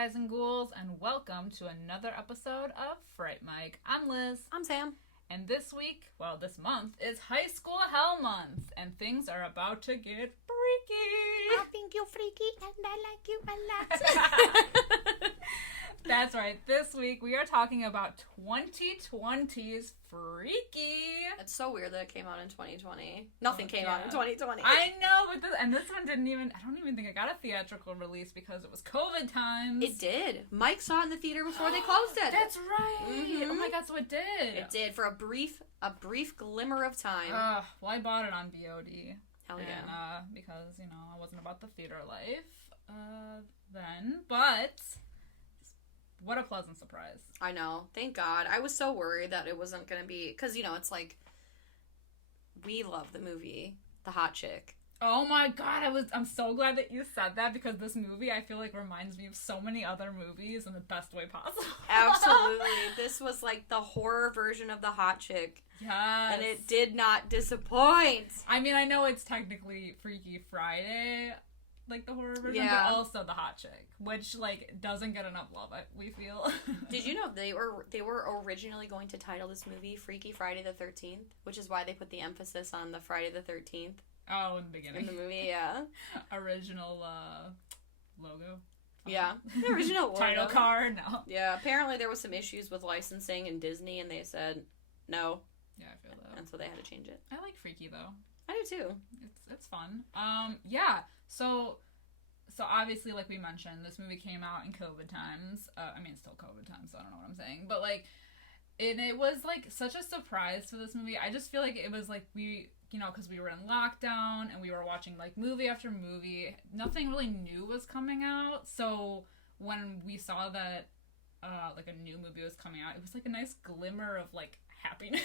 guys and ghouls, and welcome to another episode of Fright Mic. I'm Liz. I'm Sam. And this month is High School Hell Month, and things are about to get freaky. I think you're freaky, and I like you a lot. That's right. This week we are talking about 2020's Freaky. It's so weird that it came out in 2020. Nothing came out in 2020. I know, but this one I don't even think it got a theatrical release because it was COVID times. It did. Mike saw it in the theater before they closed it. That's right. Mm-hmm. Oh my god, so it did. It did for a brief glimmer of time. Well, I bought it on VOD. Hell yeah. And, because, I wasn't about the theater life then, but what a pleasant surprise. I know. Thank God. I was so worried that it wasn't going to be... Because, it's like... We love the movie, The Hot Chick. Oh my god, I'm so glad that you said that, because this movie, I feel like, reminds me of so many other movies in the best way possible. Absolutely. This was like the horror version of The Hot Chick. Yes. And it did not disappoint. I mean, I know it's technically Freaky Friday, like the horror version, but also The Hot Chick, which, doesn't get enough love, we feel. Did you know they were originally going to title this movie Freaky Friday the 13th, which is why they put the emphasis on the Friday the 13th. Oh, in the beginning. In the movie, yeah. Original, logo. Yeah. The original logo. Title card, no. Yeah, apparently there was some issues with licensing in Disney, and they said no. Yeah, I feel that. And so they had to change it. I like Freaky, though. I do, too. It's fun. Yeah. So obviously, like we mentioned, this movie came out in COVID times. It's still COVID times, so I don't know what I'm saying. But, and it was, such a surprise for this movie. I just feel like it was, because we were in lockdown and we were watching movie after movie, nothing really new was coming out. So when we saw that a new movie was coming out, it was a nice glimmer of happiness.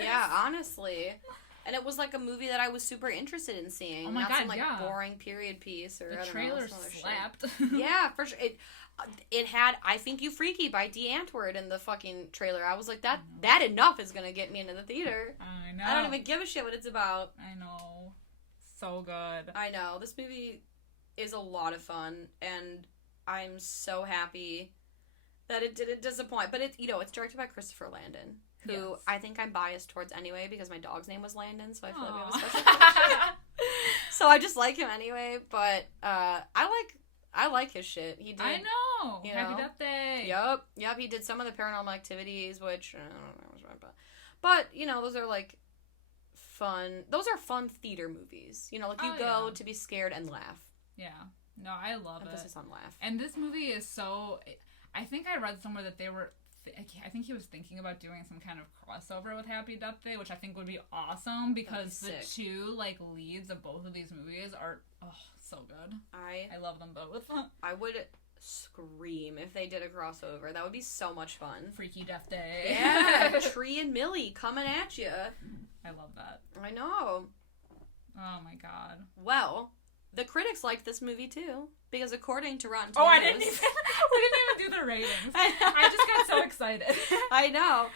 Yeah, honestly. And it was a movie that I was super interested in seeing. Oh my Not god, some boring period piece or the I don't trailer know, slapped. Yeah, for sure. It had I Think You Freaky by Dee Antwoord in the fucking trailer. I was like, that enough is gonna get me into the theater. I know. I don't even give a shit what it's about. I know. So good. I know. This movie is a lot of fun, and I'm so happy that it didn't disappoint. But it's directed by Christopher Landon, who I think I'm biased towards anyway because my dog's name was Landon, so I feel like we have a special connection. So I just like him anyway, but I like his shit. He did. I know. Happy Death Day. Yep. He did some of the Paranormal Activities, which I don't know what's right, but those are fun. Those are fun theater movies. You go to be scared and laugh. Yeah. No, I love Emphasis on laugh. And this movie is so. I think I read somewhere that they were. I think he was thinking about doing some kind of crossover with Happy Death Day, which I think would be awesome because the two leads of both of these movies are so good. I love them both. I would scream if they did a crossover. That would be so much fun. Freaky Death Day. Yeah, Tree and Millie coming at you. I love that. I know. Oh my god. Well, the critics liked this movie too, because according to Rotten Tomatoes... we didn't even do the ratings. I just got so excited. I know.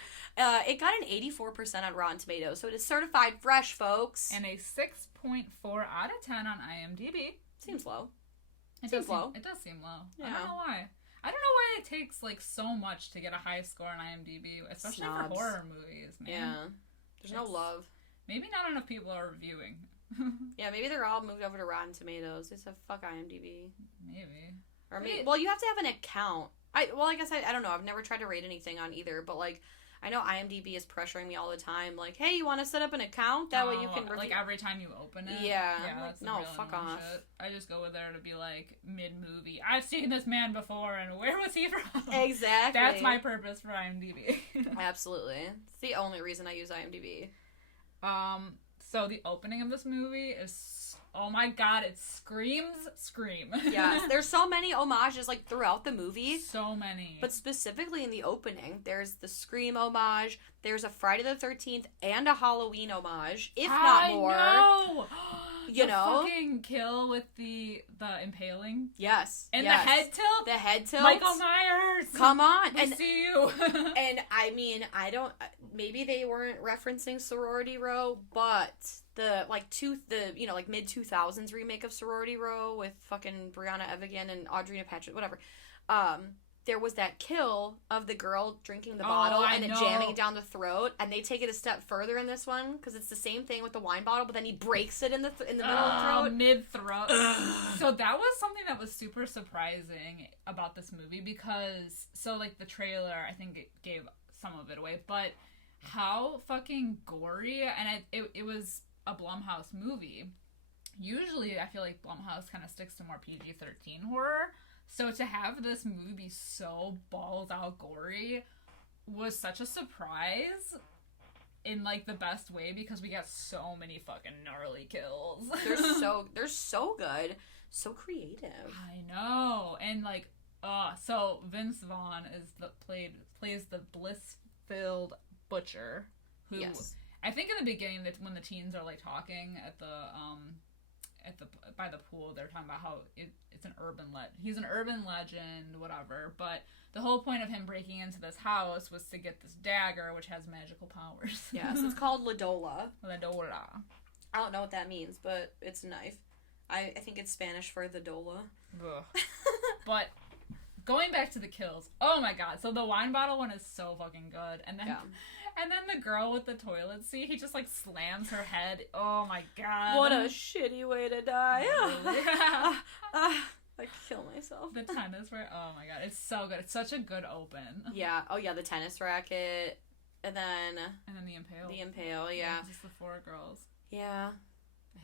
It got an 84% on Rotten Tomatoes, so it is certified fresh, folks. And a 6.4 out of 10 on IMDb. Seems low. It does seem low. Yeah. I don't know why. I don't know why it takes so much to get a high score on IMDb, especially for horror movies, man. Yeah. There's no love. Maybe not enough people are reviewing. Yeah, maybe they're all moved over to Rotten Tomatoes. They said, fuck IMDb. Maybe. Or maybe, well, you have to have an account. I guess I don't know. I've never tried to rate anything on either, but I know IMDb is pressuring me all the time. Hey, you want to set up an account? That way you can review. Every time you open it? Yeah. That's no, fuck off. Shit. I just go there to be mid-movie. I've seen this man before, and where was he from? Exactly. That's my purpose for IMDb. Absolutely. It's the only reason I use IMDb. So the opening of this movie is, oh my god, it screams Scream. Yes, there's so many homages throughout the movie. So many. But specifically in the opening, there's the Scream homage, there's a Friday the 13th and a Halloween homage, if not more. The fucking kill with the impaling. Yes. And the head tilt. The head tilt. Michael Myers. Come on. We see you. And I don't. Maybe they weren't referencing Sorority Row, but the mid 2000s remake of Sorority Row with fucking Brianna Evigan and Audrina Patchett, whatever. there was that kill of the girl drinking the bottle and then jamming it down the throat, and they take it a step further in this one because it's the same thing with the wine bottle, but then he breaks it in the middle of the throat, mid throat. So that was something that was super surprising about this movie because like the trailer, I think it gave some of it away, but how fucking gory, and it was a Blumhouse movie. Usually, I feel like Blumhouse kind of sticks to more PG-13 horror. So to have this movie be so balls out gory was such a surprise in like the best way because we got so many fucking gnarly kills. They're so good, so creative. I know, and like so Vince Vaughn plays the bliss-filled butcher who I think in the beginning that when the teens are like talking at the by the pool, they're talking about how it's an he's an urban legend, whatever, but the whole point of him breaking into this house was to get this dagger which has magical powers. Yes, it's called Ladola. Ladola. I don't know what that means, but it's a knife. I think it's Spanish for the dola. But going back to the kills, oh my god, so the wine bottle one is so fucking good, and then and then the girl with the toilet seat, he just like slams her head. Oh my god. What a shitty way to die. I kill myself. The tennis racket. Oh my god, it's so good. It's such a good open. Yeah. Oh yeah, the tennis racket, and then the impale. The impale, yeah. Just the four girls. Yeah.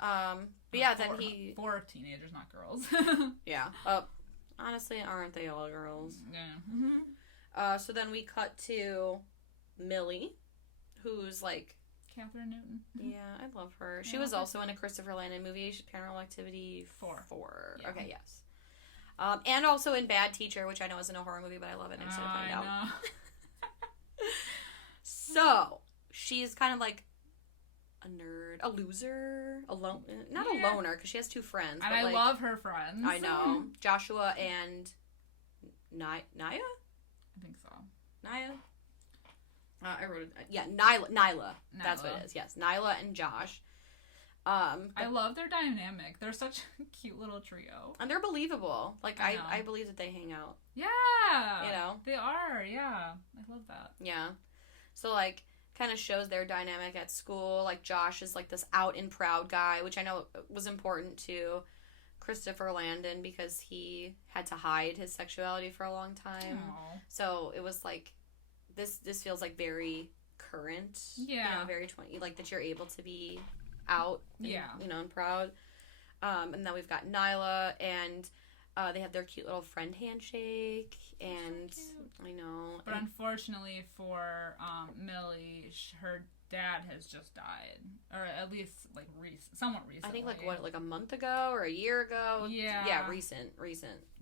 But yeah, then four teenagers, not girls. Yeah. Honestly, aren't they all girls? Yeah. So then we cut to Millie, who's like Catherine Newton. Yeah, I love her. She was also in a Christopher Landon movie, Paranormal Activity 4. Yeah. Okay, yes. And also in Bad Teacher, which I know isn't a horror movie, but I love it. I'm excited to find out. So she's kind of like a nerd, a loser, a loner, because she has two friends. And I love her friends. I know. Joshua and Naya? I think so. Naya? I wrote it. Yeah, Nyla. That's what it is. Yes, Nyla and Josh. I love their dynamic. They're such a cute little trio. And they're believable. Like, I believe that they hang out. Yeah. You know? They are, yeah. I love that. Yeah. So, like, kind of shows their dynamic at school. Like, Josh is, like, this out and proud guy, which I know was important to Christopher Landon because he had to hide his sexuality for a long time. Aww. So, it was, like, this feels, like, very current. Yeah. You know, very 20, like, that you're able to be out. And, yeah. You know, and proud. And then we've got Nyla, and they have their cute little friend handshake, and so I know. But unfortunately for Millie, her dad has just died, or at least like somewhat recently. I think like a month ago or a year ago. Yeah. Yeah, recent.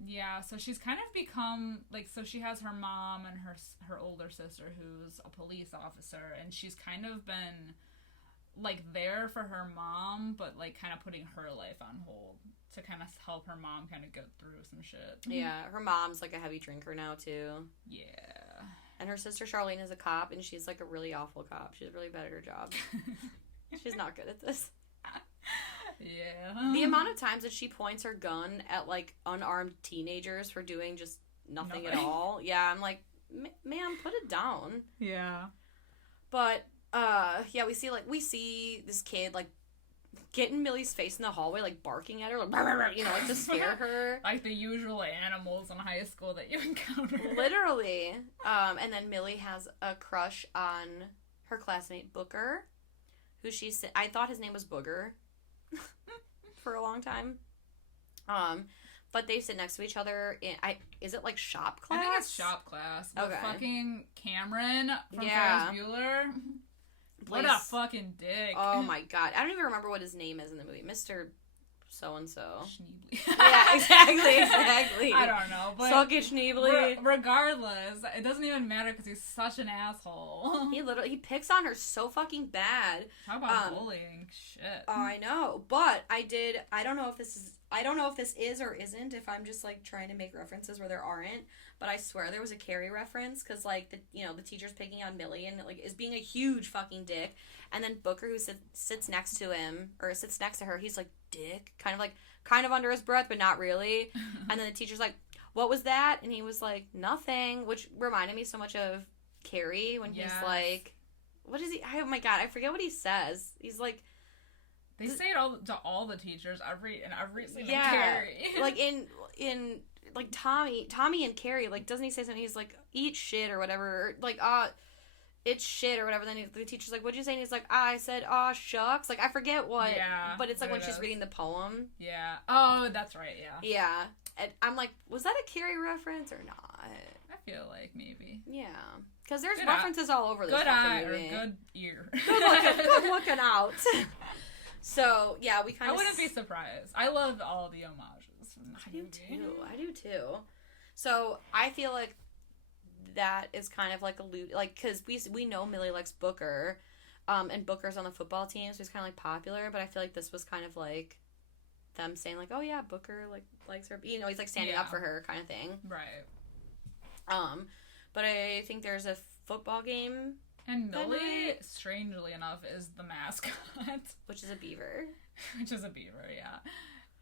Yeah, so she's kind of become like, so she has her mom and her older sister who's a police officer, and she's kind of been like there for her mom, but like kind of putting her life on hold to kind of help her mom kind of go through some shit. Yeah, her mom's like a heavy drinker now too. Yeah. And her sister Charlene is a cop, and she's like a really awful cop. She's really bad at her job. She's not good at this. Yeah. The amount of times that she points her gun at like unarmed teenagers for doing just nothing at all. Yeah, I'm like, ma'am, put it down. Yeah. But yeah, we see this kid like get in Millie's face in the hallway, like barking at her, like, you know, like to scare her. Like the usual animals in high school that you encounter. Literally. And then Millie has a crush on her classmate Booker, who I thought his name was Booger for a long time. But they sit next to each other is it like shop class? I think it's shop class. With okay. Fucking Cameron from Ferris Bueller. What a fucking dick. Oh my god. I don't even remember what his name is in the movie. Mr. So-and-so. Schneebly. Yeah, exactly. I don't know. But Sucky Schneebly. Regardless, it doesn't even matter because he's such an asshole. He picks on her so fucking bad. How about bullying? Shit. Oh, I know. But I don't know if this is or isn't, if I'm just like trying to make references where there aren't, but I swear there was a Carrie reference, because like the teacher's picking on Millie and like is being a huge fucking dick, and then Booker, who sits next to him or sits next to her, he's like, dick, kind of under his breath but not really, and then the teacher's like, what was that? And he was like, nothing, which reminded me so much of Carrie when he's like, what is he? Oh my God, I forget what he says. He's like, they say it to all the teachers every single Carrie. Like in like Tommy and Carrie, like, doesn't he say something? He's like, eat shit or whatever, or like, it's shit or whatever. Then the teacher's like, what'd you say? And he's like, I said, shucks. Like, I forget what. Yeah. But it's like when she's reading the poem. Yeah. Oh, that's right. Yeah. Yeah. And I'm like, was that a Carrie reference or not? I feel like maybe. Yeah. Because there's references all over this fucking movie. Or good ear. Good looking out. So, yeah, we kind of... I wouldn't be surprised. I love all the homages from this movie. I do too. So, I feel like that is kind of like because we know Millie likes Booker, and Booker's on the football team, so he's kind of like popular, but I feel like this was kind of like them saying like, oh yeah, Booker like likes her, you know, he's like standing up for her kind of thing. Right. But I think there's a football game. And Millie, strangely enough, is the mascot. Which is a beaver. Yeah.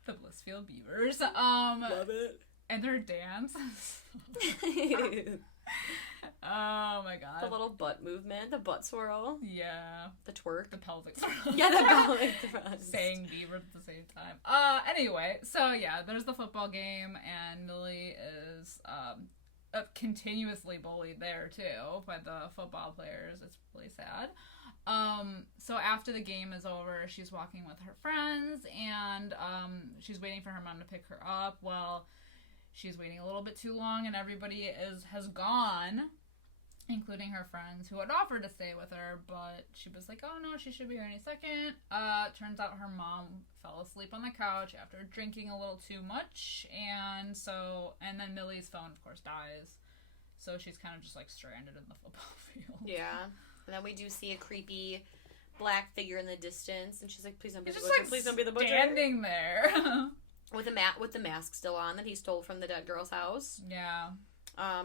The Blissfield Beavers. Love it. And their dance. Oh my God. The little butt movement, the butt swirl. Yeah. The twerk. The pelvic swirl. Yeah, the pelvic thrust. Saying beaver at the same time. Anyway, so yeah, there's the football game, and Millie is, continuously bullied there too by the football players. It's really sad. So after the game is over, she's walking with her friends, and she's waiting for her mom to pick her up. Well, she's waiting a little bit too long, and everybody has gone, including her friends who had offered to stay with her, but she was like, oh no, she should be here any second. Turns out her mom fell asleep on the couch after drinking a little too much, and then Millie's phone, of course, dies. So she's kind of just like stranded in the football field. Yeah. And then we do see a creepy black figure in the distance, and she's like, please don't be the butcher. Like, please don't be the butcher. Standing there. With the mask still on that he stole from the dead girl's house. Yeah.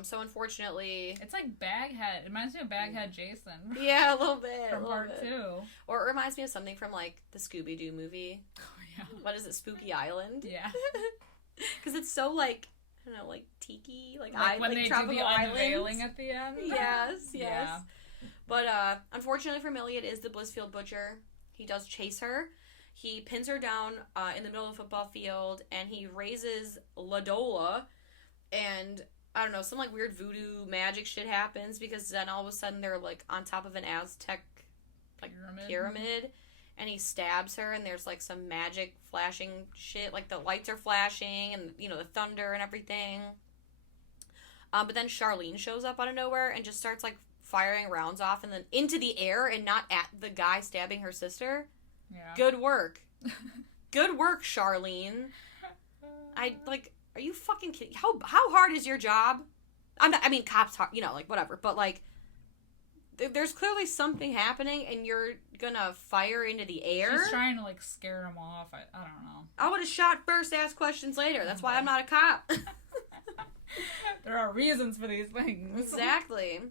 So unfortunately... It's like Baghead. It reminds me of Baghead Jason. Yeah, a little bit. From part 2. Or it reminds me of something from, like, the Scooby-Doo movie. Oh, yeah. What is it? Spooky Island? Yeah. Because it's so, like, I don't know, like, tiki. Like when they tropical do the islands. unveiling at the end. Yes. Yeah. But, unfortunately for Millie, it is the Blissfield Butcher. He does chase her. He pins her down in the middle of the football field, and he raises Ladola, and I don't know, some like weird voodoo magic shit happens, because then all of a sudden they're like on top of an Aztec like pyramid, and he stabs her, and there's like some magic flashing shit, like the lights are flashing, and you know, the thunder and everything. But then Charlene shows up out of nowhere and just starts like firing rounds off and then into the air and not at the guy stabbing her sister. Yeah. Good work. Good work, Charlene. Are you fucking kidding? How hard is your job? Cops hard, you know, like, whatever. But, like, there's clearly something happening, and you're gonna fire into the air? She's trying to, like, scare him off. I don't know. I would have shot first, asked questions later. That's why I'm not a cop. There are reasons for these things. Exactly.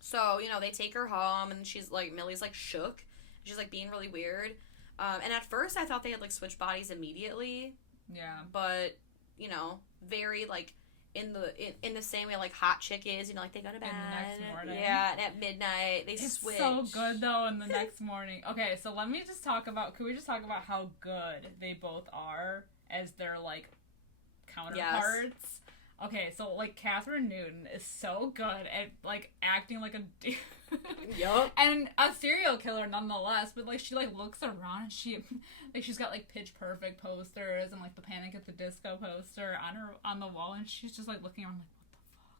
So, you know, they take her home, and she's, like, Millie's, like, shook. She's, like, being really weird. And at first, I thought they had, like, switched bodies immediately. Yeah. But, you know, very, like, in the same way, like, Hot Chick is. You know, like, they go to bed. In the next morning. Yeah, and at midnight, they switch. It's so good, though, in the next morning. Okay, so can we just talk about how good they both are as their, like, counterparts? Yes. Okay, so, like, Catherine Newton is so good at, like, acting like a dude. Yup. And a serial killer, nonetheless, but, like, she, like, looks around and she's got, like, Pitch Perfect posters and, like, the Panic at the Disco poster on the wall, and she's just, like, looking around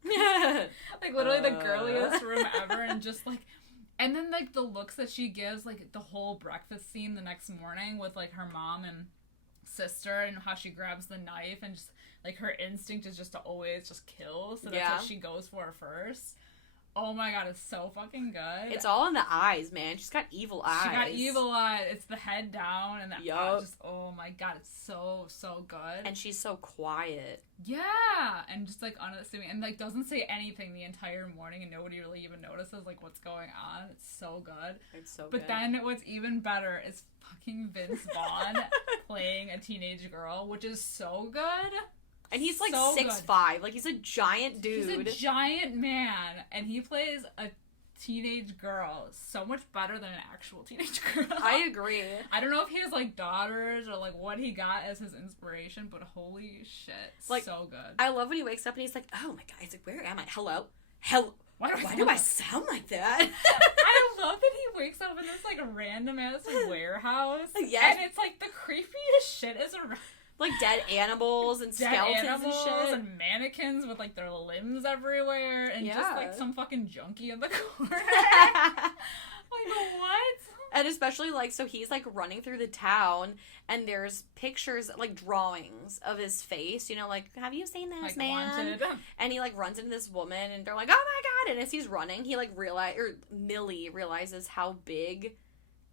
like, what the fuck? Like, literally the girliest room ever, and just, like... And then, like, the looks that she gives, like, the whole breakfast scene the next morning with, like, her mom and sister, and how she grabs the knife, and just... Like, her instinct is just to always just kill, so that's what she goes for first. Oh my god, it's so fucking good. It's all in the eyes, man. She's got evil eyes. She got evil eyes. It's the head down, and the eyes just, oh my god, it's so, so good. And she's so quiet. Yeah! And just, like, unassuming, and, like, doesn't say anything the entire morning, and nobody really even notices, like, what's going on. It's so good. It's so good. But then what's even better is fucking Vince Vaughn playing a teenage girl, which is so good. And he's like So 6'5". Like, he's a giant dude. He's a giant man, and he plays a teenage girl so much better than an actual teenage girl. I agree. I don't know if he has, like, daughters or, like, what he got as his inspiration, but holy shit, like, so good. I love when he wakes up and he's like, oh my god, he's like, where am I? Hello? Why do I sound like that? I love that he wakes up in this, like, random-ass warehouse. Yes. And it's, like, the creepiest shit is around. Like, dead animals and skeletons and shit. And mannequins with, like, their limbs everywhere. And just, like, some fucking junkie in the corner. Like, what? And especially, like, so he's, like, running through the town, and there's pictures, like, drawings of his face, you know, like, have you seen this, like, man? Wanted. And he, like, runs into this woman, and they're like, oh my god, and as he's running, he, like, Millie realizes how big,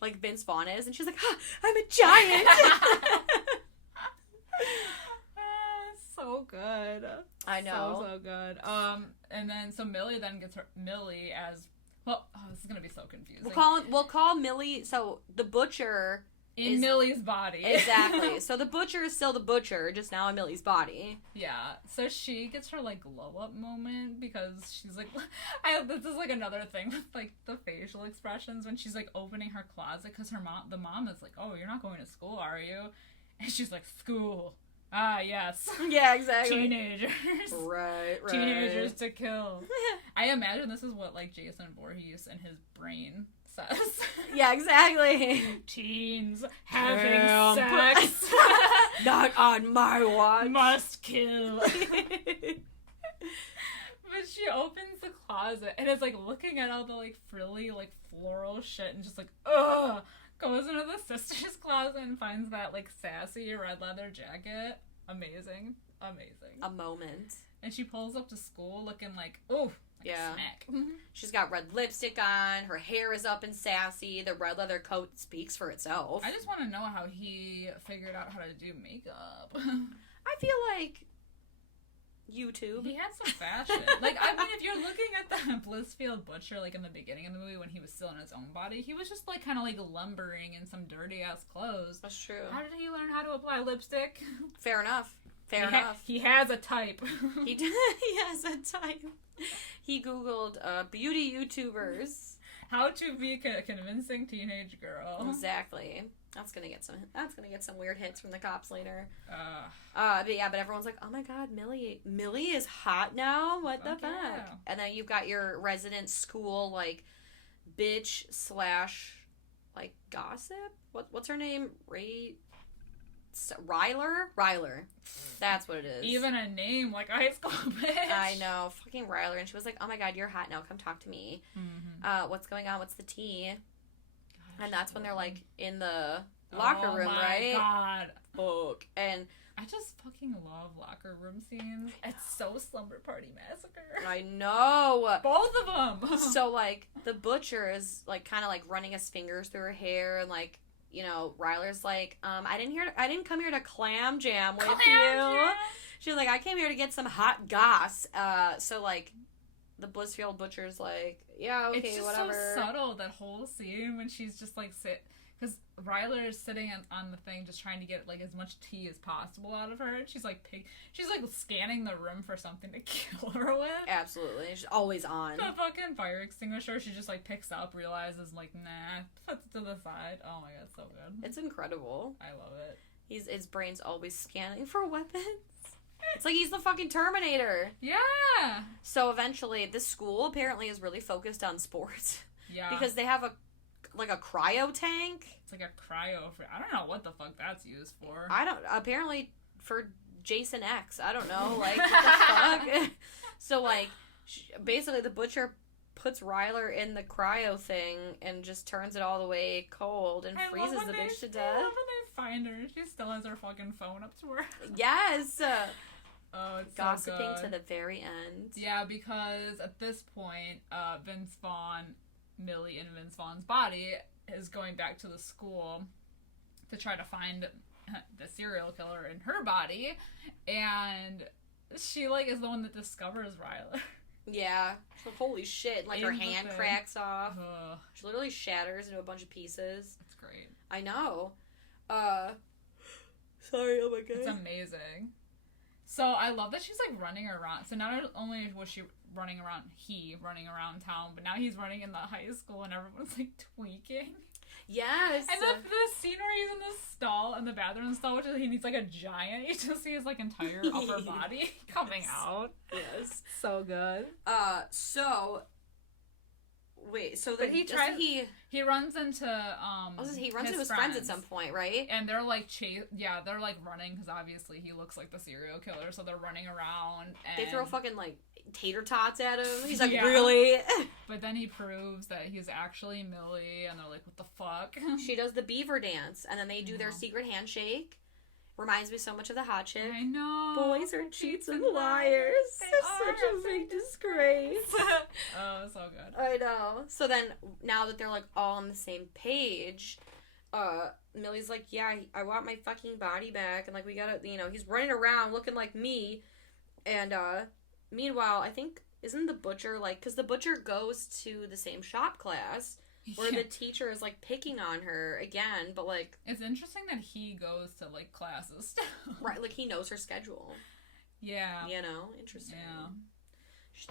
like, Vince Vaughn is, and she's like, I'm a giant! So good. I know. So good. And then, so Millie then gets Millie as... Well, this is gonna be so confusing. We'll call Millie. So the butcher in Millie's body. Exactly. So the butcher is still the butcher, just now in Millie's body. Yeah. So she gets her like glow up moment because she's like, this is like another thing with like the facial expressions when she's like opening her closet because the mom is like, oh, you're not going to school, are you? And she's like, school. Ah, yes. Yeah, exactly. Teenagers. Right. Teenagers to kill. I imagine this is what, like, Jason Voorhees in his brain says. Yeah, exactly. Teens having sex. Not on my watch. Must kill. But she opens the closet and is, like, looking at all the, like, frilly, like, floral shit and just, like, ugh. Goes into the sister's closet and finds that, like, sassy red leather jacket. Amazing. A moment. And she pulls up to school looking like, ooh, like a smack. She's got red lipstick on. Her hair is up and sassy. The red leather coat speaks for itself. I just want to know how he figured out how to do makeup. I feel like YouTube. He had some fashion. Like, I mean, if you're looking at the Blissfield Butcher, like, in the beginning of the movie when he was still in his own body, he was just, like, kind of, like, lumbering in some dirty-ass clothes. That's true. How did he learn how to apply lipstick? Fair enough. He has a type. He has a type. He Googled beauty YouTubers. How to be a convincing teenage girl. Exactly. That's gonna get some weird hits from the cops later. But everyone's like, oh my god, Millie is hot now? What the fuck? Yeah. And then you've got your resident school, like, bitch / like, gossip? What's her name? Ryler. That's what it is. Even a name like a high school bitch. I know. Fucking Ryler. And she was like, oh my god, you're hot now. Come talk to me. Mm-hmm. What's going on? What's the tea? Gosh, and that's when they're, like, in the locker room, right? Oh my god. Fuck. And I just fucking love locker room scenes. It's so Slumber Party Massacre. I know. Both of them. So, like, the butcher is, like, kind of, like, running his fingers through her hair and, like, you know, Ryler's like, I didn't come here to clam jam with you. She's like, I came here to get some hot goss. So, like, the Blissfield Butcher's like, yeah, okay, it's just whatever. So subtle, that whole scene when she's just like because Ryler is sitting on the thing just trying to get like as much tea as possible out of her, and she's like scanning the room for something to kill her with. Absolutely, she's always on. The fucking fire extinguisher she just like picks up, realizes like nah, puts it to the side. Oh my god, so good. It's incredible. I love it. His brain's always scanning for weapons. It's like he's the fucking Terminator. Yeah. So eventually, this school apparently is really focused on sports. Yeah. Because they have a cryo tank. It's like a cryo. I don't know what the fuck that's used for. Apparently for Jason X. I don't know. Like, what the fuck? So, like, basically the butcher puts Ryler in the cryo thing and just turns it all the way cold and freezes the bitch to death. I love when they find her and she still has her fucking phone up to her. Yes! Oh, it's gossiping so good. To the very end. Yeah, because at this point, Millie in Vince Vaughn's body is going back to the school to try to find the serial killer in her body, and she, like, is the one that discovers Ryler. Yeah. So, holy shit. Like, her hand cracks off. She literally shatters into a bunch of pieces. It's great. I know. Sorry, oh my god. It's amazing. So I love that she's like running around. So not only was she running around town, but now he's running in the high school and everyone's like tweaking. Yes. And the scene where he's in the stall, in the bathroom stall, which is he needs like a giant. You just see his like entire upper body coming out. Yes. So good. Wait, so then he runs into he runs into his friends at some point, right? And they're like they're like running because obviously he looks like the serial killer, so they're running around and they throw fucking like tater tots at him. He's like, really? But then he proves that he's actually Millie, and they're like, what the fuck? She does the beaver dance, and then they do their secret handshake. Reminds me so much of the hot chick. I know. Boys are cheats and liars. It's such a big disgrace. Oh, so good. I know. So then, now that they're like all on the same page, Millie's like, yeah, I want my fucking body back, and like we gotta, he's running around looking like me, and meanwhile, I think isn't the butcher like, because the butcher goes to the same shop class. Where the teacher is, like, picking on her again, but, like... It's interesting that he goes to, like, classes. Right, like, he knows her schedule. Yeah. Interesting. Yeah.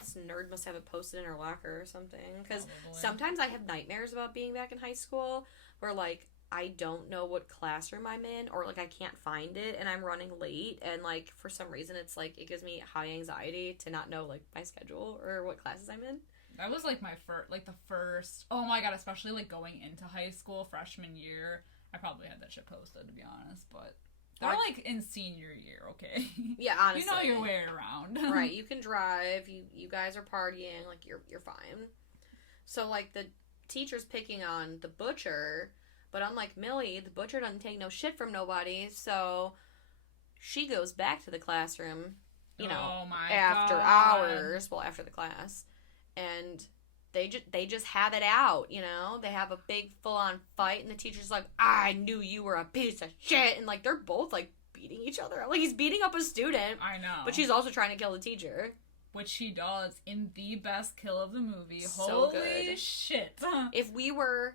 This nerd must have it posted in her locker or something. Because sometimes I have nightmares about being back in high school where, like, I don't know what classroom I'm in or, like, I can't find it and I'm running late and, like, for some reason it's, like, it gives me high anxiety to not know, like, my schedule or what classes I'm in. That was, like, the first... Oh, my God, especially, like, going into high school, freshman year. I probably had that shit posted, to be honest, but... They're, like, in senior year, okay? Yeah, honestly. You know your way around. Right, you can drive, you guys are partying, like, you're fine. So, like, the teacher's picking on the butcher, but unlike Millie, the butcher doesn't take no shit from nobody, so she goes back to the classroom, after hours, after the class. And they just have it out, They have a big full-on fight, and the teacher's like, I knew you were a piece of shit. And, like, they're both, like, beating each other up. Like, he's beating up a student. I know. But she's also trying to kill the teacher. Which she does in the best kill of the movie. So Holy good. Shit. If we were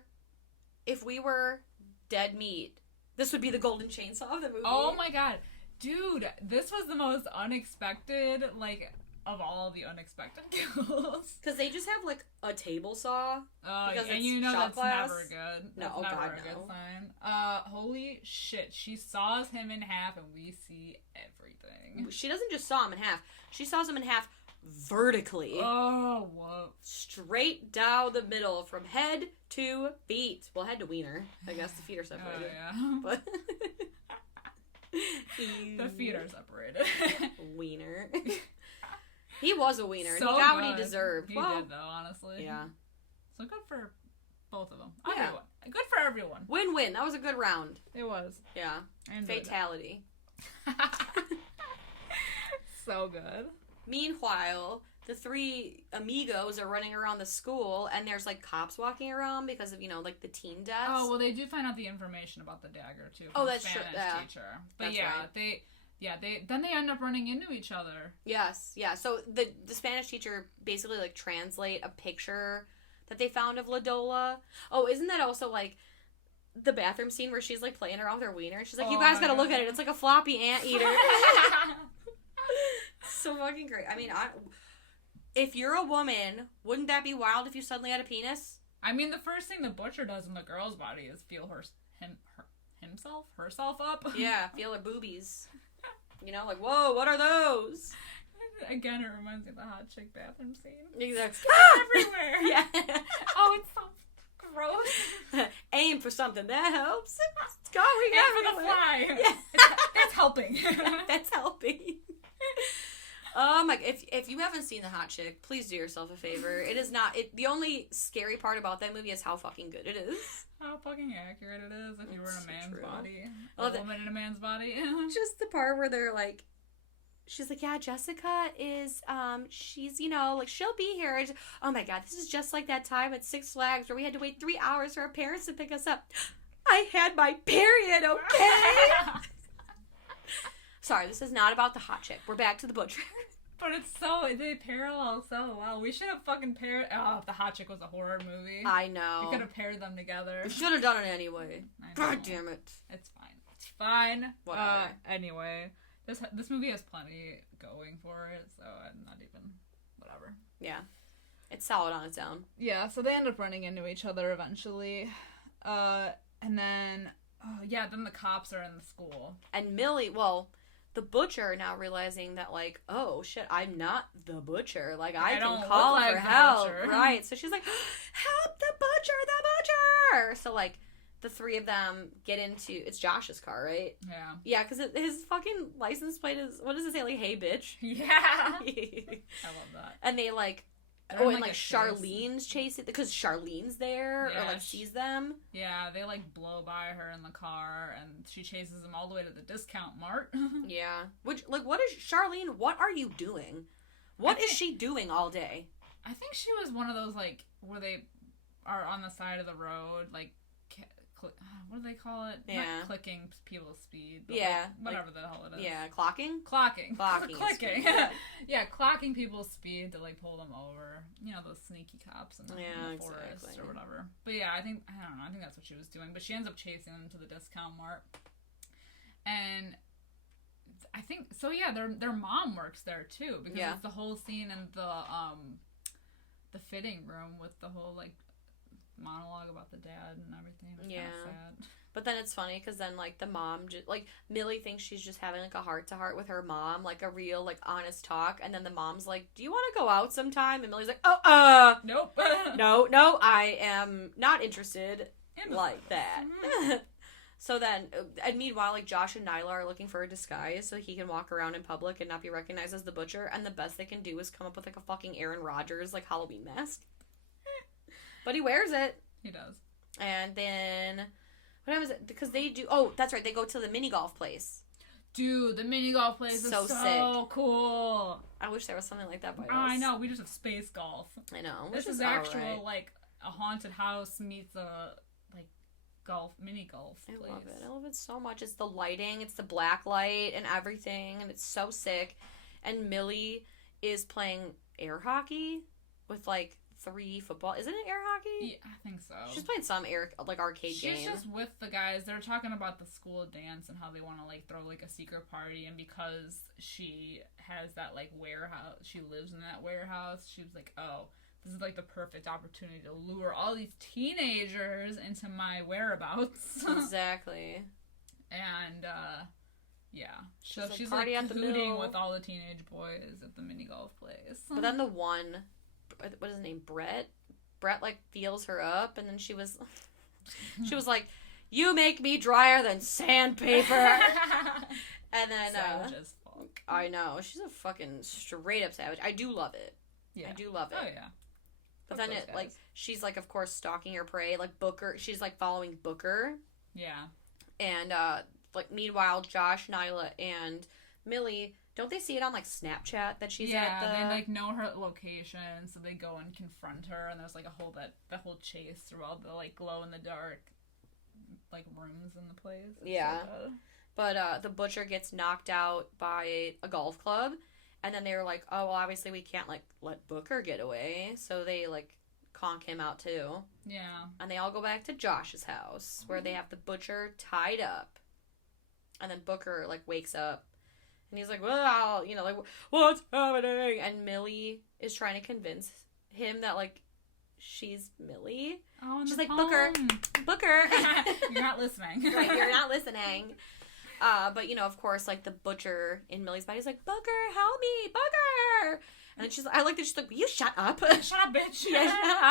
dead meat, this would be the golden chainsaw of the movie. Oh, my God. Dude, this was the most unexpected, like... of all the unexpected kills. Because they just have, like, a table saw. And that's class. Never good. No, that's never God, a good no. sign. Holy shit. She saws him in half and we see everything. She doesn't just saw him in half. She saws him in half vertically. Oh, whoa. Straight down the middle from head to feet. Well, head to wiener. I guess the feet are separated. Oh, yeah. But... the feet are separated. Wiener. He was a wiener, So and he got good. what he deserved. He did, though, honestly. Yeah. So good for both of them. Yeah. Everyone. Good for everyone. Win-win. That was a good round. It was. Yeah. Fatality. So good. Meanwhile, the three amigos are running around the school, and there's, like, cops walking around because of, like, the teen deaths. Oh, well, they do find out the information about the dagger, too. Oh, that's true. Spanish teacher. But that's yeah, right. they end up running into each other. Yes, yeah. So the Spanish teacher basically, like, translate a picture that they found of Ladola. Oh, isn't that also, like, the bathroom scene where she's, like, playing around with her wiener? She's like, you guys gotta look at it. It's like a floppy anteater. So fucking great. I mean, if you're a woman, wouldn't that be wild if you suddenly had a penis? I mean, the first thing the butcher does in the girl's body is feel herself up. Yeah, feel her boobies. Like, whoa, what are those? Again, it reminds me of the hot chick bathroom scene. Exactly. Everywhere. Yeah. Oh, it's so gross. Aim for something. That helps. It's going Aim everywhere. for the fly. Yeah. That's helping. That's helping. Oh my! If you haven't seen The Hot Chick, please do yourself a favor. It is not. The only scary part about that movie is how fucking good it is. How fucking accurate it is if you were in a man's body. A woman in a man's body. Just the part where they're like, she's like, yeah, Jessica is, she's, like, she'll be here. Oh my God, this is just like that time at Six Flags where we had to wait 3 hours for our parents to pick us up. I had my period, okay? Sorry, this is not about The Hot Chick. We're back to the butcher. But they parallel so well. We should have fucking paired. Oh, if The Hot Chick was a horror movie. I know. We could have paired them together. We should have done it anyway. God damn it. It's fine. It's fine. Whatever. Anyway, This movie has plenty going for it, so I'm not even whatever. Yeah, it's solid on its own. Yeah, so they end up running into each other eventually, and then then the cops are in the school, and Millie, the butcher now realizing that, like, oh shit, I'm not the butcher. Like, I can call for help. Right. So she's like, help the butcher! So, like, the three of them get into, it's Josh's car, right? Yeah. Yeah, because his fucking license plate is, what does it say? Like, hey, bitch. Yeah. I love that. And they, like, and Charlene's chasing, because Charlene's there, or, like, sees them. Yeah, they, like, blow by her in the car, and she chases them all the way to the discount mart. Yeah. Which, like, what is, Charlene, what are you doing? What is she doing all day? I think she was one of those, like, where they are on the side of the road, like, what do they call it? Yeah. Not clicking people's speed. But yeah. Like, whatever the hell it is. Yeah, clocking? Clocking. Clicking. Yeah, clocking people's speed to, like, pull them over. You know, those sneaky cops in the forest or whatever. But yeah, I don't know, I think that's what she was doing. But she ends up chasing them to the discount mart. And I think, so yeah, their mom works there too. Because it's the whole scene in the fitting room with the whole, like, monologue about the dad and everything. It's kind of sad. But then it's funny because then, like, the mom just, like, Millie thinks she's just having, like, a heart-to-heart with her mom, like, a real, like, honest talk, and then the mom's like, do you want to go out sometime? And Millie's like, nope. no, I am not interested like that. So then, and meanwhile, like, Josh and Nyla are looking for a disguise so he can walk around in public and not be recognized as the butcher, and the best they can do is come up with, like, a fucking Aaron Rodgers, like, Halloween mask. But he wears it. He does. And then, what happens? Because they do, oh, that's right, they go to the mini golf place. Dude, the mini golf place is so sick. Cool. I wish there was something like that by us. I know, we just have space golf. I know. This is actual, like, a haunted house meets a, like, mini golf place. I love it so much. It's the lighting, it's the black light and everything, and it's so sick. And Millie is playing air hockey with, like, 3 football. Isn't it air hockey? Yeah, I think so. She's playing some arcade game. She's just with the guys. They're talking about the school dance and how they want to, like, throw, like, a secret party. And because she has that, like, warehouse, she lives in that warehouse, she was like, oh, this is, like, the perfect opportunity to lure all these teenagers into my whereabouts. Exactly. And, yeah. So like, she's, like, cahooting with all the teenage boys at the mini golf place. But then the one, what is his name, Brett, like, feels her up, and then she was like, you make me drier than sandpaper. And then, savage as fuck. I know, she's a fucking straight up savage. I do love it. Yeah. I do love it. Oh, yeah. But then it, like, she's, like, of course, stalking her prey, like, Booker, she's, like, following Booker. Yeah. And, like, meanwhile, Josh, Nyla, and Millie, don't they see it on, like, Snapchat that she's at the... Yeah, they, like, know her location, so they go and confront her, and there's, like, the whole chase through all the, like, glow-in-the-dark, like, rooms in the place. Yeah. But, the butcher gets knocked out by a golf club, and then they were like, oh, well, obviously we can't, like, let Booker get away, so they, like, conk him out, too. Yeah. And they all go back to Josh's house, where they have the butcher tied up. And then Booker, like, wakes up. And he's like, well, you know, like, what's happening? And Millie is trying to convince him that, like, she's Millie. Oh, she's like, Booker. You're not listening. Right, you're not listening. But, you know, of course, like, the butcher in Millie's body is like, Booker, help me, Booker. And then I like that she's like, will you shut up? Shut up, bitch. Yeah, shut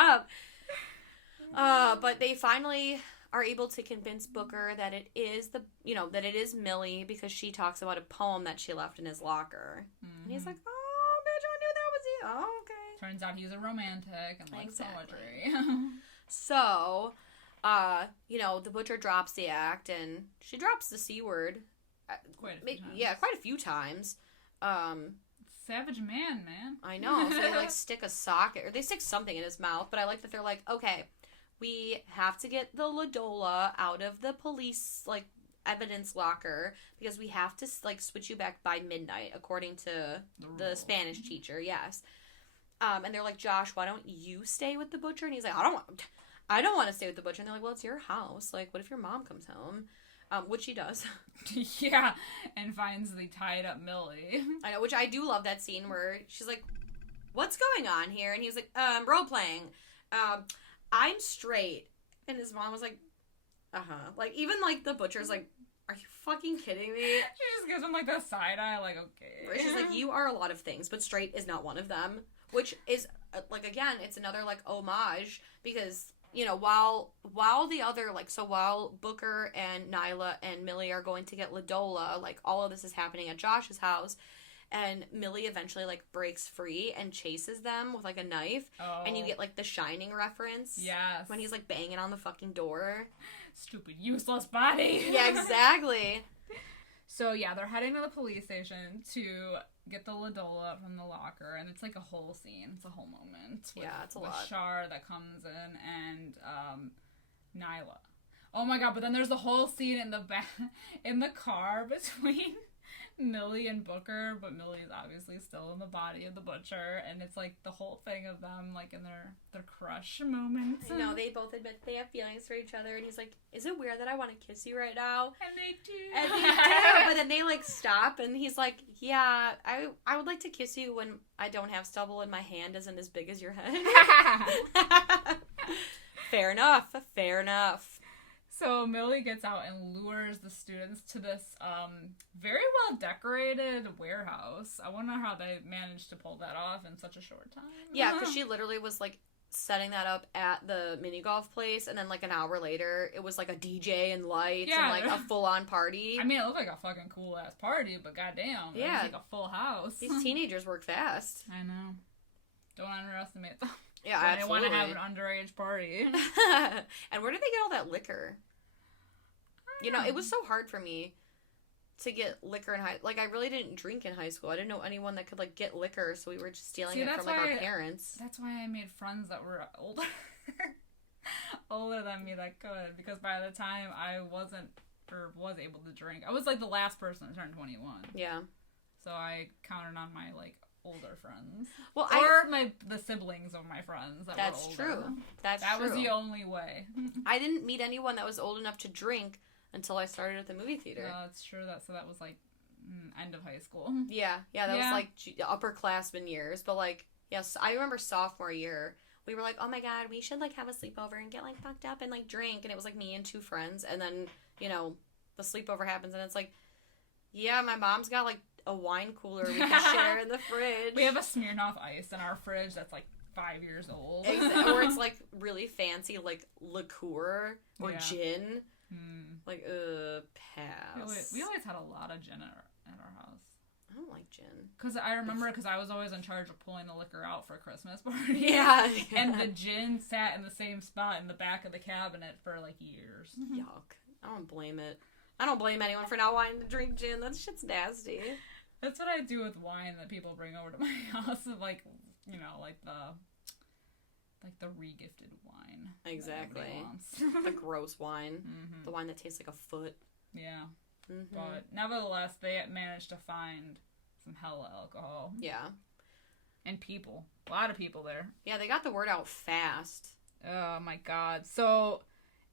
up. But they finally are able to convince Booker that it is that it is Millie, because she talks about a poem that she left in his locker. Mm-hmm. And he's like, oh, bitch, I knew that was you. Oh, okay. Turns out he's a romantic and likes poetry. So, you know, the butcher drops the act, and she drops the C word. Quite a few times. Yeah, quite a few times. Savage man. I know. So they, like, stick a socket, or they stick something in his mouth, but I like that they're like, okay, we have to get the Ladola out of the police, like, evidence locker, because we have to, like, switch you back by midnight, according to the Spanish teacher, yes. And they're like, Josh, why don't you stay with the butcher? And he's like, I don't want to stay with the butcher. And they're like, well, it's your house. Like, what if your mom comes home? Which he does. Yeah, and finds the tied up Millie. I know, which I do love that scene where she's like, what's going on here? And he was like, role-playing. I'm straight. And his mom was like, uh-huh. Like, even, like, the butcher's like, are you fucking kidding me? She just gives him, like, the side eye, like, okay. She's like, you are a lot of things, but straight is not one of them. Which is, like, again, it's another, like, homage, because, you know, while the other, like, so while Booker and Nyla and Millie are going to get Ladola, like, all of this is happening at Josh's house, and Millie eventually, like, breaks free and chases them with, like, a knife, and you get, like, the Shining reference. Yes. When he's, like, banging on the fucking door. Stupid, useless body. Yeah, exactly. So, yeah, they're heading to the police station to get the Ladola from the locker, and it's, like, a whole scene. It's a whole moment. With, yeah, it's a lot. With Shar that comes in, and, Nyla. Oh, my God, but then there's the whole scene in the car between Millie and Booker, but Millie's obviously still in the body of the butcher, and it's like the whole thing of them like in their crush moments. I know, they both admit they have feelings for each other, and he's like, is it weird that I want to kiss you right now? And they do. But then they like stop, and he's like, yeah, I would like to kiss you when I don't have stubble and my hand isn't as big as your head. Fair enough. So Millie gets out and lures the students to this very well decorated warehouse. I wonder how they managed to pull that off in such a short time. Yeah, because she literally was like setting that up at the mini golf place, and then like an hour later, it was like a DJ and lights and like a full on party. I mean, it looked like a fucking cool ass party, but goddamn, it was like a full house. These teenagers work fast. I know. Don't underestimate them. Yeah, absolutely. They want to have an underage party. And where did they get all that liquor? You know, it was so hard for me to get liquor in like, I really didn't drink in high school. I didn't know anyone that could, like, get liquor, so we were just stealing it from, like, our parents. That's why I made friends that were older. Older than me that could, because by the time I wasn't, or was able to drink, I was, like, the last person to turn 21. Yeah. So I counted on my, like, older friends. Well, the siblings of my friends that were older. That's true. That was the only way. I didn't meet anyone that was old enough to drink until I started at the movie theater. No, it's true. So that was, like, end of high school. Yeah, that was, like, upperclassmen years. But, like, yes, I remember sophomore year, we were like, oh, my God, we should, like, have a sleepover and get, like, fucked up and, like, drink. And it was, like, me and two friends. And then, you know, the sleepover happens, and it's like, yeah, my mom's got, like, a wine cooler we can share in the fridge. We have a Smirnoff Ice in our fridge that's, like, 5 years old. Exactly. Or it's, like, really fancy, like, liqueur or gin. Like, pass. We always had a lot of gin at our house. I don't like gin. Because I remember, I was always in charge of pulling the liquor out for Christmas parties. Yeah. And the gin sat in the same spot in the back of the cabinet for, like, years. Yuck. I don't blame it. I don't blame anyone for not wanting to drink gin. That shit's nasty. That's what I do with wine that people bring over to my house. Like, you know, like the re-gifted wine. Exactly. The gross wine. Mm-hmm. The wine that tastes like a foot. Yeah. Mm-hmm. But nevertheless, they managed to find some hella alcohol. Yeah. And people. A lot of people there. Yeah, they got the word out fast. Oh my God. So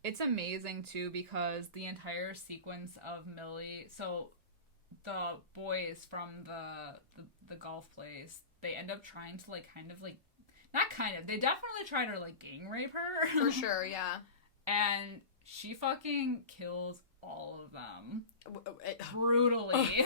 it's amazing too, because the entire sequence of Millie, so the boys from the golf place, they end up trying to like kind of like, not kind of, they definitely try to like gang rape her. For sure, yeah. And she fucking kills all of them. Brutally.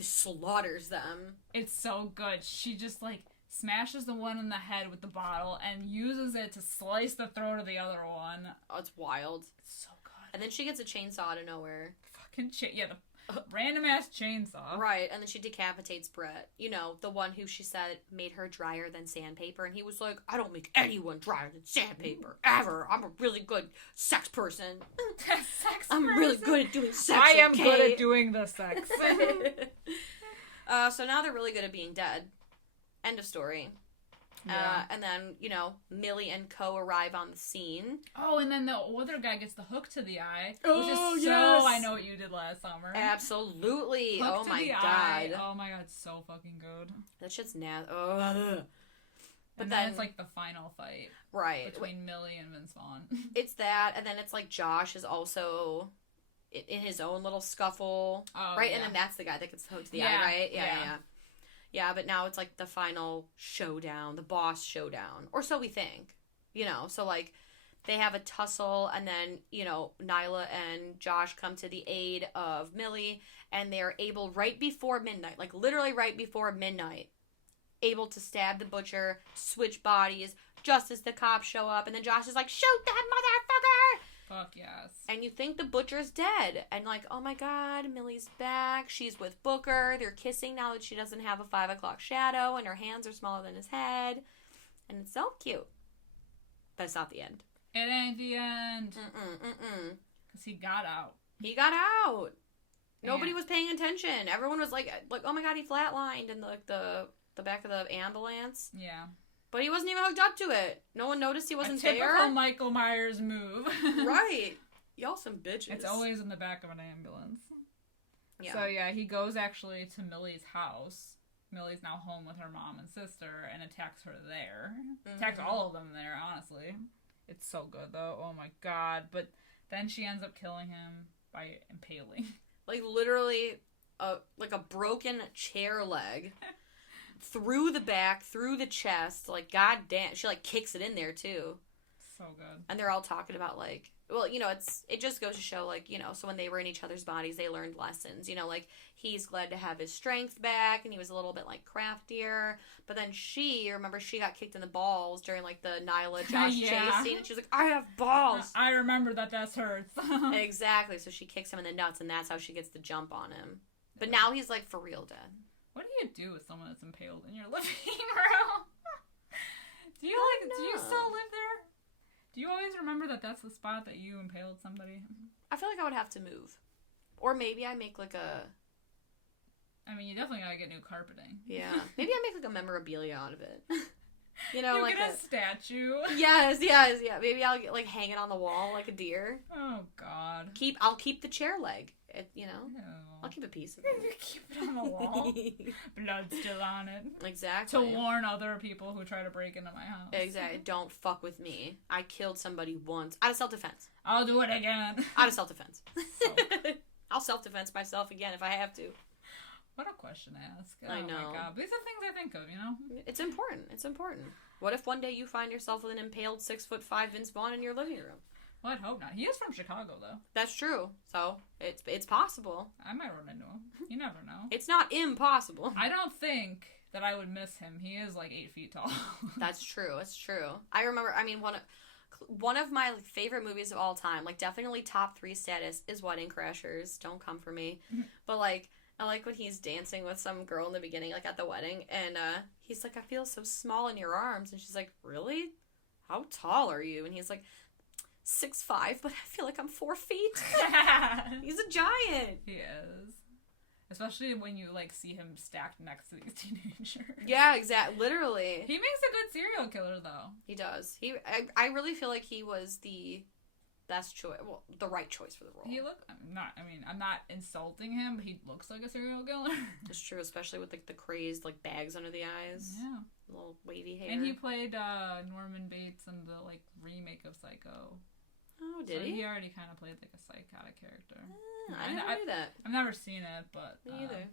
Slaughters them. It's so good. She just like smashes the one in the head with the bottle and uses it to slice the throat of the other one. Oh, it's wild. It's so good. And then she gets a chainsaw out of nowhere. Fucking yeah, the random ass chainsaw. Right, and then she decapitates Brett. You know, the one who she said made her drier than sandpaper, and he was like, I don't make anyone drier than sandpaper, ever. I'm a really good sex person. I'm really good at doing sex. I am good at doing the sex. So now they're really good at being dead. End of story. Yeah. And then, you know, Millie and Co arrive on the scene. Oh, and then the other guy gets the hook to the eye. Which is so I Know What You Did Last Summer. Absolutely. Hook oh to my the God. Eye. Oh my God, so fucking good. That shit's nasty. Oh. But then it's like the final fight. Right. Between Millie and Vince Vaughn. It's that, and then it's like Josh is also in his own little scuffle, right? Yeah. And then that's the guy that gets the hook to the eye, right? Yeah, but now it's like the final showdown, the boss showdown, or so we think, so like they have a tussle, and then Nyla and Josh come to the aid of Millie, and they're able right before midnight, like literally right before midnight, able to stab the butcher, switch bodies just as the cops show up, and then Josh is like, shoot that motherfucker! Fuck yes. And you think the butcher's dead. And like, oh my god, Millie's back. She's with Booker. They're kissing now that she doesn't have a 5 o'clock shadow and her hands are smaller than his head. And it's so cute. But it's not the end. It ain't the end. Because he got out. He got out. Nobody was paying attention. Everyone was like, oh my god, he flatlined in the back of the ambulance. Yeah. But he wasn't even hooked up to it. No one noticed he wasn't there. Typical Michael Myers move. Right. Y'all some bitches. It's always in the back of an ambulance. Yeah. So yeah, he goes actually to Millie's house. Millie's now home with her mom and sister, and attacks her there. Attacks all of them there, honestly. It's so good though. Oh my god. But then she ends up killing him by impaling. Like literally like a broken chair leg. Through the back, through the chest, like goddamn, she like kicks it in there too. So good. And they're all talking about like, well, it just goes to show like, so when they were in each other's bodies, they learned lessons. Like he's glad to have his strength back, and he was a little bit like craftier. But then remember, she got kicked in the balls during like the Nyla Josh chase scene, and she's like, I have balls. I remember that hurts. Exactly. So she kicks him in the nuts, and that's how she gets the jump on him. But now he's like for real dead. What do you do with someone that's impaled in your living room? Do you still live there? Do you always remember that that's the spot that you impaled somebody? I feel like I would have to move. Or maybe I make like I mean, you definitely gotta get new carpeting. Yeah. Maybe I make like a memorabilia out of it. You like get a statue. Yes, yeah. Maybe I'll get, like hang it on the wall like a deer. Oh God. I'll keep the chair leg. No. I'll keep a piece of it. You keep it on the wall. Blood still on it. Exactly. To warn other people who try to break into my house. Exactly. Don't fuck with me. I killed somebody once. Out of self-defense. I'll do it again. Out of self-defense. I'll self-defense myself again if I have to. What a question to ask. I know. Oh my God. These are things I think of, It's important. What if one day you find yourself with an impaled 6'5" Vince Vaughn in your living room? Well, I'd hope not. He is from Chicago, though. That's true. So, it's possible. I might run into him. You never know. It's not impossible. I don't think that I would miss him. He is like 8 feet tall. That's true. It's true. I remember, one of my favorite movies of all time, like definitely top 3 status, is Wedding Crashers. Don't come for me. But like, I like when he's dancing with some girl in the beginning, like at the wedding, and he's like, I feel so small in your arms. And she's like, really? How tall are you? And he's like, 6'5", but I feel like I'm 4 feet. He's a giant. He is. Especially when you like see him stacked next to these teenagers. Yeah, exactly. Literally. He makes a good serial killer, though. He does. I really feel like he was the best choice. Well, the right choice for the role. I'm not insulting him, but he looks like a serial killer. It's true, especially with like the crazed like bags under the eyes. Yeah. Little wavy hair. And he played Norman Bates in the like remake of Psycho. Oh, did he? He already kind of played like a psychotic character. I never knew that. I've never seen it, but me either.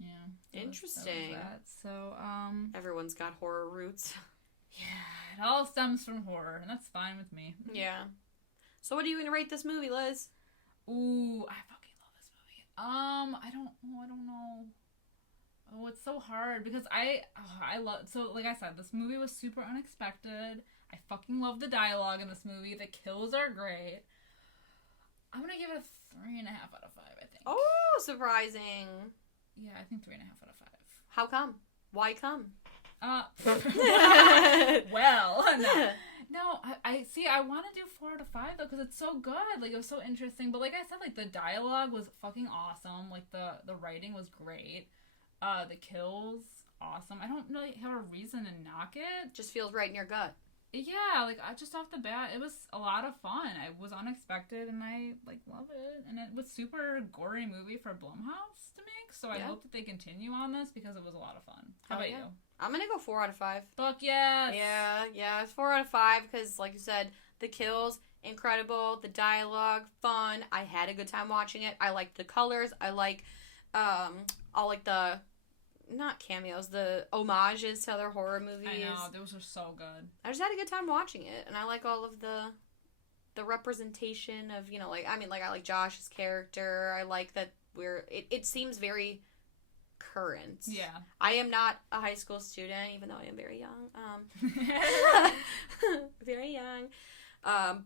Yeah. Interesting. So everyone's got horror roots. Yeah, it all stems from horror, and that's fine with me. Yeah. So what are you gonna rate this movie, Liz? Ooh, I fucking love this movie. I don't know. Oh, it's so hard because I love, so like I said, this movie was super unexpected. I fucking love the dialogue in this movie. The kills are great. I'm gonna give it a 3.5 out of 5, I think. Oh, surprising. Yeah, I think 3.5 out of 5. How come? Why come? Well, no, I see. I want to do 4 out of 5 though because it's so good. Like it was so interesting. But like I said, like the dialogue was fucking awesome. Like the writing was great. The kills awesome. I don't really have a reason to knock it. Just feels right in your gut. Yeah, like I just off the bat, it was a lot of fun. It was unexpected, and I like love it. And it was super gory movie for Blumhouse to make. So I hope that they continue on this because it was a lot of fun. How about you? I'm gonna go 4 out of 5. Fuck yes. Yeah, it's 4 out of 5 because, like you said, The kills, incredible. The dialogue, fun. I had a good time watching it. I liked the colors. I like, all like the, not cameos, the homages to other horror movies. I know, those are so good. I just had a good time watching it, and I like all of the representation of, you know, like, I mean, like, I like Josh's character. I like that it seems very current. Yeah. I am not a high school student, even though I am very young. Very young.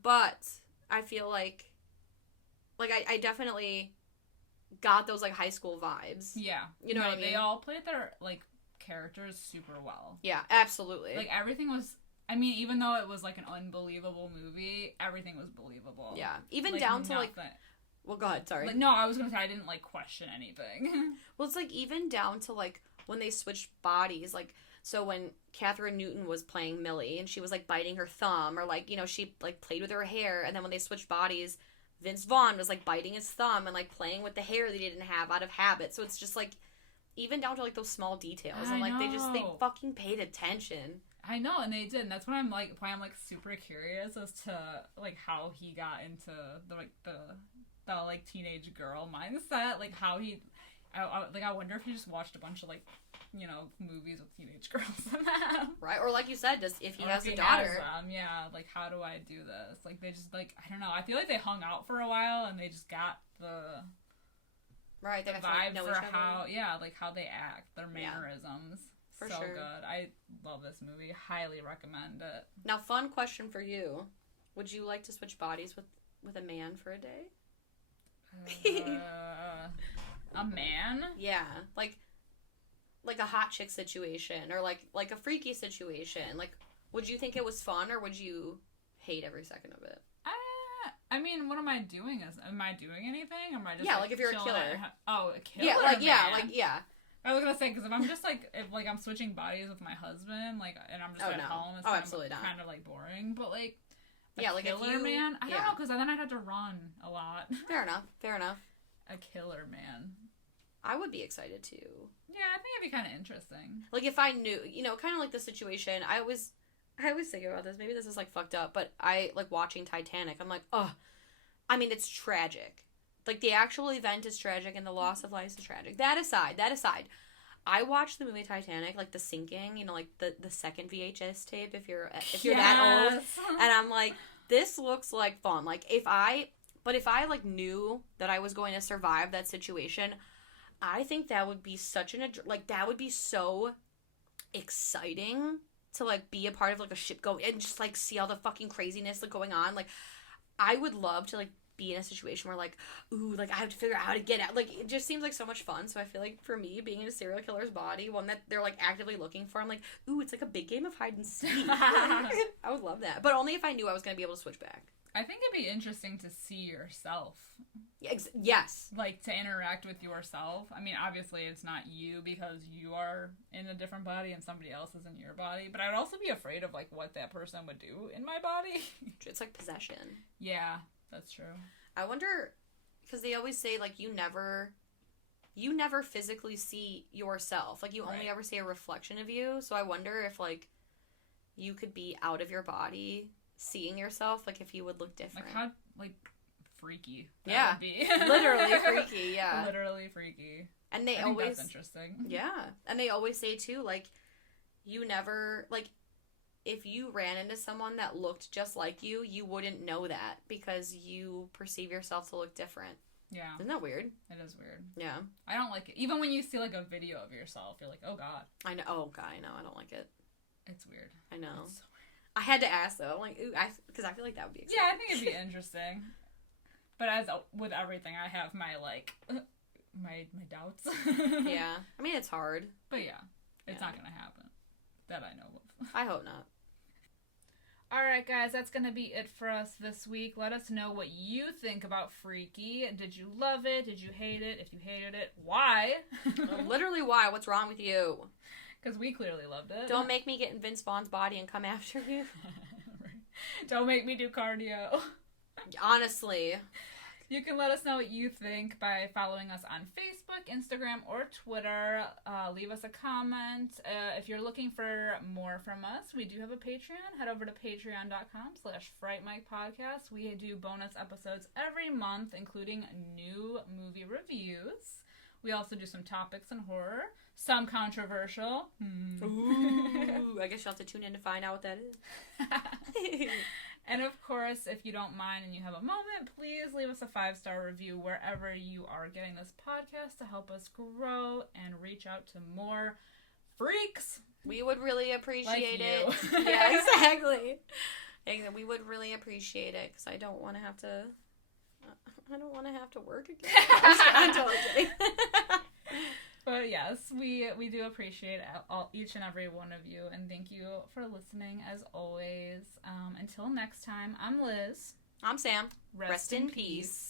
But I feel like I definitely got those, like, high school vibes. Yeah. You know what I mean? They all played their, like, characters super well. Yeah, absolutely. Like, everything was, I mean, even though it was, like, an unbelievable movie, everything was believable. Yeah. Even like, down to, nothing. like... Well, go ahead, sorry. Like, no, I was gonna say I didn't, like, question anything. Well, it's, like, even down to, like, when they switched bodies, like, so when Catherine Newton was playing Millie, and she was, like, biting her thumb, or, like, you know, she, like, played with her hair, and then when they switched bodies, Vince Vaughn was, like, biting his thumb and, like, playing with the hair they didn't have out of habit, so it's just, like, even down to, like, those small details, and, like, they fucking paid attention. I know, and they did, and that's why I'm super curious as to, like, how he got into, the teenage girl mindset, like, how he, I wonder if he just watched a bunch of, like, you know, movies with teenage girls in them. Right, or like you said, just if he has a daughter. Has them, yeah, like, how do I do this? Like, they just, like, I don't know, I feel like they hung out for a while, and they just got the... Right, they the got to, like, vibe know for each other. How they act, their mannerisms. For so sure. good. I love this movie. Highly recommend it. Now, fun question for you. Would you like to switch bodies with a man for a day? A man? Yeah, like a hot chick situation, or like a freaky situation. Like, would you think it was fun, or would you hate every second of it? I mean, what am I doing? Am I doing anything? Or am I just like if you're a killer? A killer. Yeah, man? yeah. I was gonna say, because if I'm just if I'm switching bodies with my husband, like, and I'm just at home, it's absolutely not. Kind of like boring. But like, like killer if you, man, I don't know, because then I'd have to run a lot. Fair enough. A killer man. I would be excited too. Yeah, I think it'd be kind of interesting. Like, if I knew, you know, kind of like the situation. I always think about this. Maybe this is like fucked up, but I like watching Titanic. I'm like, oh, I mean, it's tragic. Like, the actual event is tragic, and the loss of life is tragic. That aside, I watched the movie Titanic, like, the sinking, you know, like, the second VHS tape, if you're that old. And I'm like, this looks like fun. Like, if I, like, knew that I was going to survive that situation, I think that would be that would be so exciting to, like, be a part of, like, a ship going, and just, like, see all the fucking craziness, like, going on. Like, I would love to, like, be in a situation where, like, ooh, like, I have to figure out how to get out. Like, it just seems like so much fun. So I feel like for me, being in a serial killer's body, one that they're, like, actively looking for, I'm like, ooh, it's like a big game of hide and seek. I would love that. But only if I knew I was going to be able to switch back. I think it'd be interesting to see yourself. Yes. Like, to interact with yourself. I mean, obviously it's not you because you are in a different body and somebody else is in your body. But I'd also be afraid of, like, what that person would do in my body. It's like possession. Yeah, that's true. I wonder, because they always say, like, you never physically see yourself. Like, you only ever see a reflection of you. So I wonder if, like, you could be out of your body seeing yourself, like, if you would look different. Like, how, like, freaky that would be. Literally freaky, yeah. Literally freaky. And I think that's interesting. Yeah. And they always say, too, like, you never, like, if you ran into someone that looked just like you, you wouldn't know that because you perceive yourself to look different. Yeah. Isn't that weird? It is weird. Yeah. I don't like it. Even when you see, like, a video of yourself, you're like, oh, God. I know. Oh, God, I know. I don't like it. It's weird. I know. It's so weird. I had to ask, though. I'm like, ooh, because I feel like that would be exciting. Yeah, I think it'd be interesting. But as with everything, I have my, like, my doubts. Yeah. I mean, it's hard. But, yeah. It's not going to happen. That I know of. I hope not. Alright, guys, that's going to be it for us this week. Let us know what you think about Freaky. Did you love it? Did you hate it? If you hated it, why? Literally, why? What's wrong with you? Because we clearly loved it. Don't make me get in Vince Vaughn's body and come after you. Don't make me do cardio. Honestly. You can let us know what you think by following us on Facebook, Facebook, Instagram, or Twitter. Leave us a comment. If you're looking for more from us, we do have a Patreon. Head over to patreon.com/Fright Mic Podcast. We do bonus episodes every month, including new movie reviews. We also do some topics in horror. Some controversial. Ooh, I guess you'll have to tune in to find out what that is. And of course, if you don't mind and you have a moment, please leave us a 5-star review wherever you are getting this podcast to help us grow and reach out to more freaks. We would really appreciate it. Yeah, exactly. We would really appreciate it because I don't want to have to. I don't want to have to work again. I'm totally kidding. But yes, we do appreciate each and every one of you, and thank you for listening as always. Until next time, I'm Liz. I'm Sam. Rest in peace.